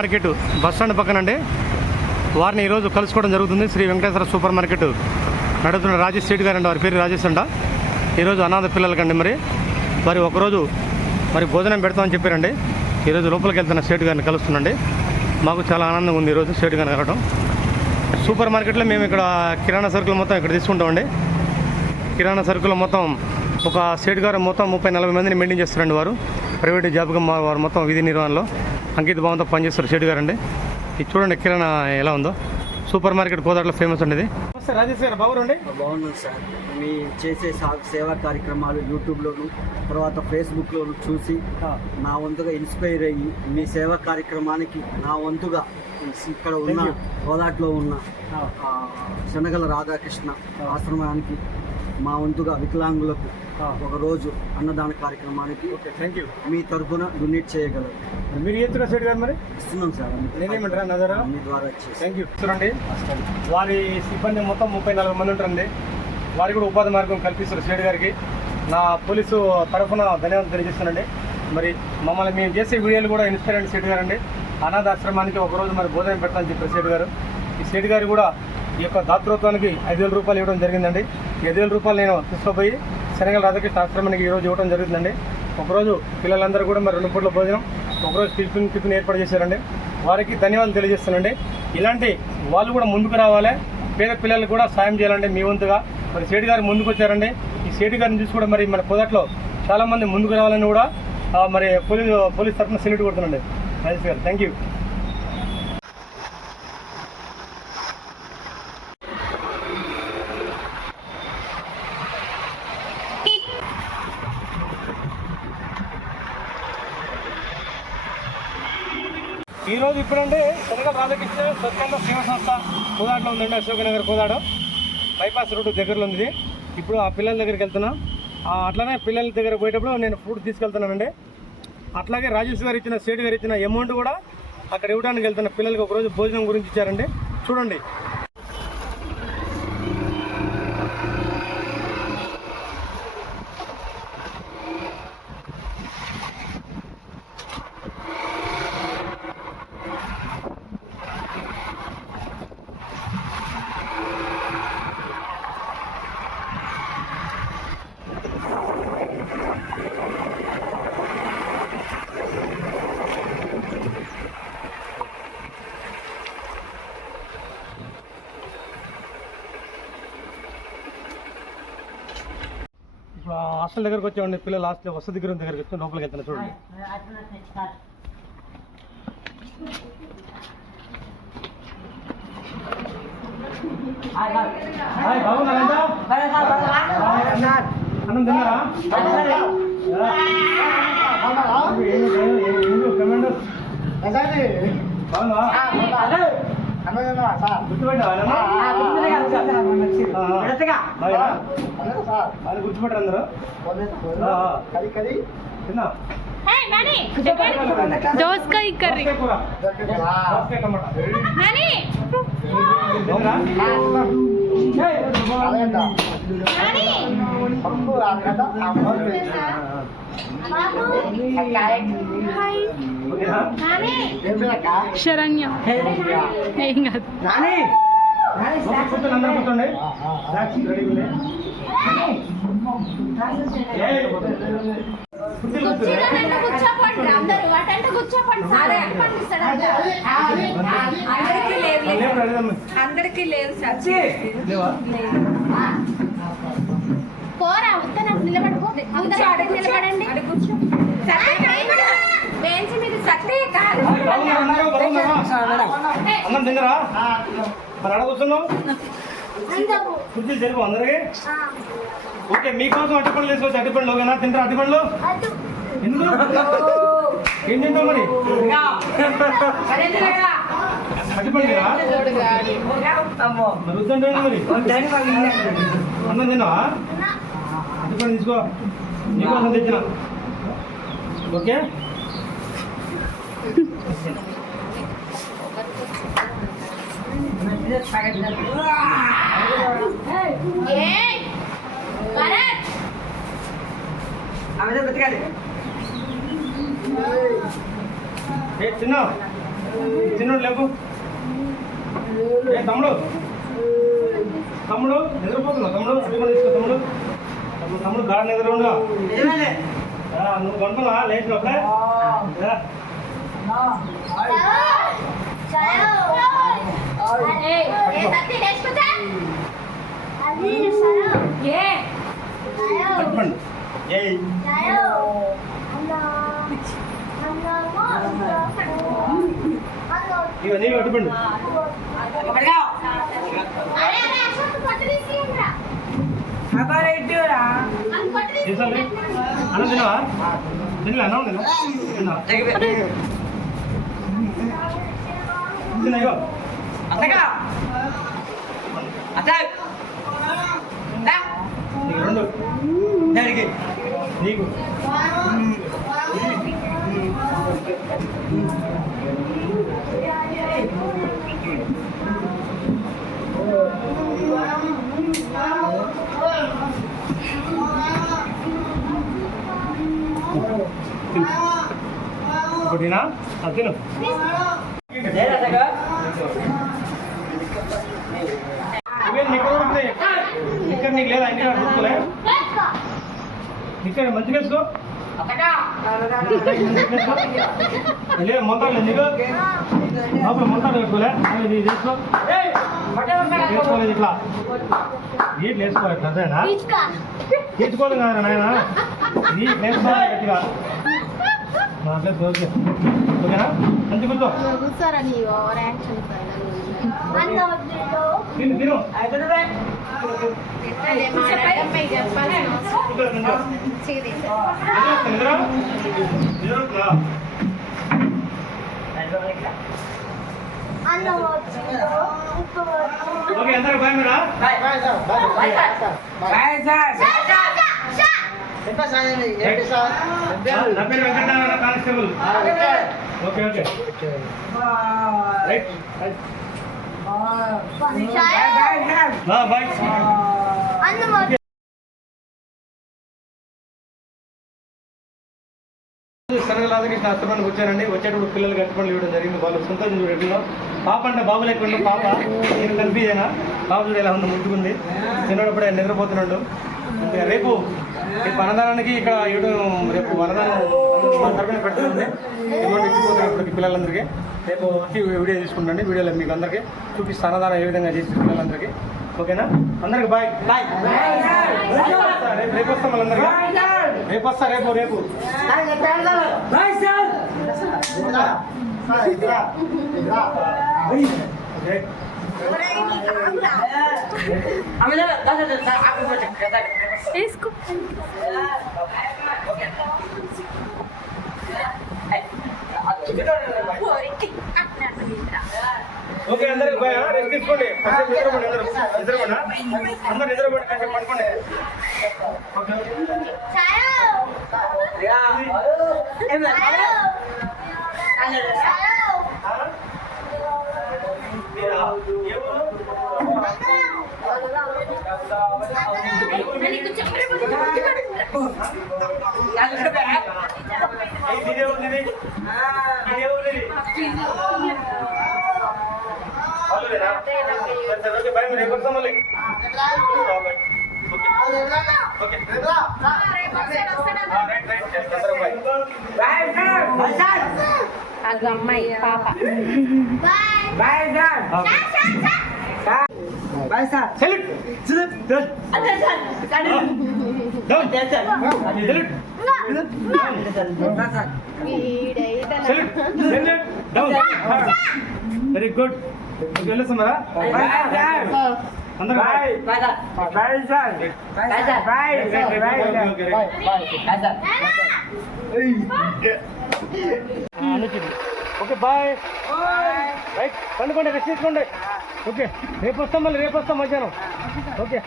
Market bus stand పక్కనండి. వారిని ఈరోజు కలుసుకోవడం జరుగుతుంది. శ్రీ వెంకటేశ్వర సూపర్ మార్కెట్ నడుపుతున్న రాజేష్ శెట్టి గారు అండి వారి పేరు రాజేష్ అంట. ఈరోజు అనాథ పిల్లలకండి మరి. మరి ఒకరోజు మరి భోజనం పెడతామని చెప్పారండి. ఈరోజు లోపలికి వెళ్తున్న సేటు గారిని కలుస్తుందండి మాకు చాలా ఆనందంగా ఉంది ఈరోజు సేటు గారిని కలవడం సూపర్ మార్కెట్లో మేము ఇక్కడ కిరాణా సరుకులు మొత్తం ఇక్కడ తీసుకుంటామండి. కిరాణా సరుకులు మొత్తం ఒక సేటు గారు మొత్తం ముప్పై నలభై మందిని మెయింటైన్ చేస్తారండి వారు. ప్రైవేట్ జాబ్గా వారు మొత్తం విధి నిర్వహణలో. అంకిత భావంతో పనిచేస్తారు సేట్ గారు అండి ఇది చూడండి కిరాణా ఎలా ఉందో. సూపర్ మార్కెట్ కోదాట్లో ఫేమస్ అండి ఇది. నమస్తే రాజేష్ గారు బాగుండి బాగున్నాను సార్. మీ చేసే సేవా కార్యక్రమాలు యూట్యూబ్లోను తర్వాత ఫేస్బుక్లోను చూసి నా వంతుగా ఇన్స్పైర్ అయ్యి మీ సేవా కార్యక్రమానికి నా వంతుగా ఇక్కడ ఉన్న. కోదాట్లో ఉన్న శనగల రాధాకృష్ణ ఆశ్రమానికి మా వంతుగా వికలాంగులకు ఒక రోజు అన్నదాన కార్యక్రమానికి ఓకే థ్యాంక్ యూ మీ తరఫున డొనేట్ చేయగలరు. మీరు ఎత్తుగా సేట్ గారు మరి? ఇస్తున్నాం సార్. నేనేమంటారా నజరా? మీ ద్వారా థ్యాంక్ యూ చూడండి వారి సిబ్బంది మొత్తం ముప్పై నలభై మంది ఉంటారండి. వారికి కూడా ఉపాధి మార్గం కల్పిస్తారు సేటు గారికి. నా పోలీసు తరఫున ధన్యవాదాలు తెలియజేస్తానండి మరి మమ్మల్ని మేము చేసే వీడియోలు కూడా ఇన్స్పైర్ అయిన సేటు గారు అండి అనాథాశ్రమానికి ఒకరోజు మరి భోజనం పెడతామని చెప్పారు సేటు గారు. ఈ సేటు గారు కూడా ఈ యొక్క దాతృత్వానికి ఐదు వేల రూపాయలు ఇవ్వడం జరిగిందండి. ఐదు వేల రూపాయలు నేను తీసుకుపోయి శనగల రాధాకృష్ణ ఆశ్రమానికి ఈరోజు ఇవ్వడం జరుగుతుందండి. ఒకరోజు పిల్లలందరూ కూడా మరి రెండు పూట్ల భోజనం ఒకరోజు టిఫిన్ టిఫిన్ ఏర్పాటు చేశారండి. వారికి ధన్యవాదాలు తెలియజేస్తానండి ఇలాంటి వాళ్ళు కూడా ముందుకు రావాలి. పేద పిల్లలకు కూడా సాయం చేయాలండి మీ వంతుగా. మరి సేటి గారు ముందుకు వచ్చారండి. ఈ సేటి గారిని చూసి కూడా మరి మన పొదట్లో చాలామంది ముందుకు రావాలని కూడా మరి పోలీసు పోలీస్ తరఫున సెల్యూట్ కొడుతున్నాండి రాజేష్ గారు థ్యాంక్ యూ. ఈరోజు రోజు ఇప్పుడంటే శనగల రాధాకృష్ణ స్వచ్ఛంద సేవ సంస్థ కోదాడలో ఉందండి అశోక్ నగర్ కోదాడ. బైపాస్ రోడ్డు దగ్గరలో ఉంది. ఇప్పుడు ఆ పిల్లల దగ్గరికి వెళ్తున్నాం. ఆ అట్లానే పిల్లల దగ్గర పోయేటప్పుడు నేను ఫుడ్ తీసుకెళ్తున్నానండి. అట్లాగే రాజేష్ గారు ఇచ్చిన సేటు గారు ఇచ్చిన అమౌంట్ కూడా అక్కడ ఇవ్వడానికి వెళ్తున్న పిల్లలకి ఒకరోజు భోజనం గురించి ఇచ్చారండి. చూడండి ఇప్పుడు ఆ హాస్టల్ దగ్గరకు వచ్చామండి పిల్లలు హాస్టల్ వసతి గృహం దగ్గరికి వచ్చి లోపలికి వెళ్తున్నా చూడండి? అన్నం తిన్నారా? గుర్తుపెట్టావా నన్ను? ఆ, ఆ. బాగా? వాళ్ళు గుర్తుపెట్టారు అందరూ. తిన్నా? దోసకాయ కర్రీ. శరణ్య. ఏం కాదు. ఓకే, కూర్చోండి, అందరూ కూర్చోండి. అందరికీ లేదు లేపు, అడుగుదాం. అందరికీ లేదు సార్. లేవా? పోరా అందరూ అడుగు నిలబడండి. బెంచ్ మీద సత్తే కాదు? అన్నం తిన్నారా మరి అందరికి. ఓకే మీకోసం అట్టిపండ్లు తీసుకోవచ్చు అట్టిపండ్లు ఓకేనా తింటారా అట్టిపండ్లు అటు. ఎందుకు? ఏం తింటావు మరి? అట్టిపండు మరి అన్నం తిన్నావా అట్టిపండు తీసుకో. నీకోసం తెచ్చిన. ఓకే? ఏ? చిన్న చిన్నోడు లేపు. ఏ తమ్ముడు. తమ్ముడు నిద్రపోతున్నావు తమ్ముడు అభిమానం తీసుకో తమ్ముడు. తమ్ముడు తమ్ముడు గాఢ నిద్ర ఉండు. ఆ, నువ్వు కొనుక్కున్నా లేచిన ఇవన్నీ పట్టుకోండి చేసాలి అన్నం తినవా తినలే అన్నం తిన్నా తిన్నా ఇగో నీకు రెండు నీకు ఒకటినా అది తిను ఇవే నీకు దొరుకుతాయి ఇక్కడ నీకు లేదా? ఇంటికాడ దొరుకుతలే ఇక్కడ మంచిగా వేసుకో. లేదు మొత్తాలు నీకు. లోపల మొత్తాలు పెట్టుకోలే. ఇది చేసుకో వేసుకోలేదు ఇట్లా. నీళ్ళు వేసుకోవాలి అదేనా తీసుకోలేదు కదా నాయన? వేసుకోవాలి గట్టిగా. మాట్లేదు ఓకే. ఓకేనా? మంచి కూర్చో కూర్చోరని ఓవర్ యాక్షన్ తిను తిను. చెప్పాలి కూర్చో, కూర్చో. నిద్ర నిద్ర వస్తుందా? ఓకే అందరూ బాయ్ మీరా నా పేరు Venkatanarayana constable okay. Okay right right. Boy సరగలాదకృష్ణ ఆశ్రమానికి వచ్చానండి. వచ్చేటప్పుడు పిల్లలు కట్టుబడి ఇవ్వడం జరిగింది. వాళ్ళు సంతోషం చూడటంలో పాప అంటే బాబు లేకుండా పాప నేను కన్ఫ్యూజ్ అయినా. బాబు చూడు ఎలా ఉంది ముద్దుకుంది చిన్నప్పుడే నిద్రపోతున్నాడు. రేపు రేపు అన్నదానానికి ఇక్కడ ఇవ్వడం రేపు అన్నదానం మా తరపున పెడుతుంది. ఇచ్చిపోతాను ఇప్పటికి పిల్లలందరికీ రేపు వచ్చి వీడియో తీసుకుంటండి. వీడియోలో మీకు అందరికీ చూపిస్తాను. అన్నదానం ఏ విధంగా చేసి పిల్లలందరికీ. ఓకేనా? అందరికి బాయ్. బాయ్. రేపు రేపు వస్తాం వాళ్ళందరికీ. రేపు వస్తా రేపు రేపు. ఓకే. తీసుకో ఓకే అందరికి బాయ్ రెస్ట్ తీసుకోండి. కాసేపు నిద్రపోండి అందరూ. నిద్రపోండి? అందరూ నిద్రపోండి కాసేపు పడుకోండి. ఓకే మీరా? ఏ ఊరు? ఏయ్, ఇదే సరే, బాయ్, మళ్ళీ. ఓకే. ఓకే. ఆ, రైట్, రైట్, అందరూ bye. Very good boy okay bye right పండుకోండి rest తీసుకోండి. ఓకే. రేపు వస్తాం మళ్ళీ రేపు వస్తాం మధ్యాహ్నం. ఓకే.